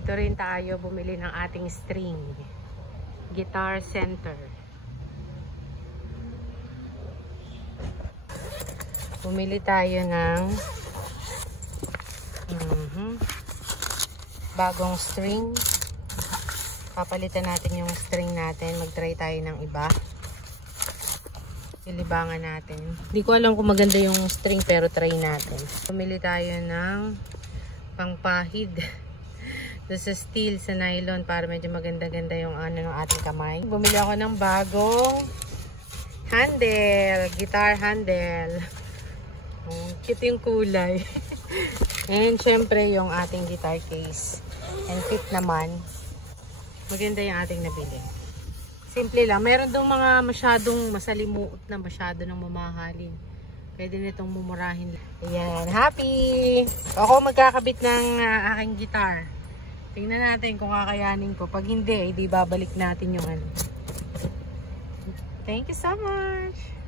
dito rin tayo bumili ng ating string. Guitar Center. Bumili tayo ng bagong string. Papalitan natin yung string natin. Mag-try tayo ng iba. Ilibangan natin. Hindi ko alam kung maganda yung string pero try natin. Bumili tayo ng pangpahid. Sa steel, sa nylon para medyo maganda-ganda yung ano ng ating kamay. Bumili ako ng bagong handle. Guitar handle. Cute yung kulay. And syempre yung ating guitar case. And fit naman. Maganda yung ating nabili. Simple lang. Meron dong mga masyadong masalimuot na masyado ng mamahalin. Pwede nitong mumurahin. Ayan. Happy! Ako magkakabit ng aking guitar. Tingnan natin kung kakayanin ko. Pag hindi, babalik natin yung ano. Thank you so much!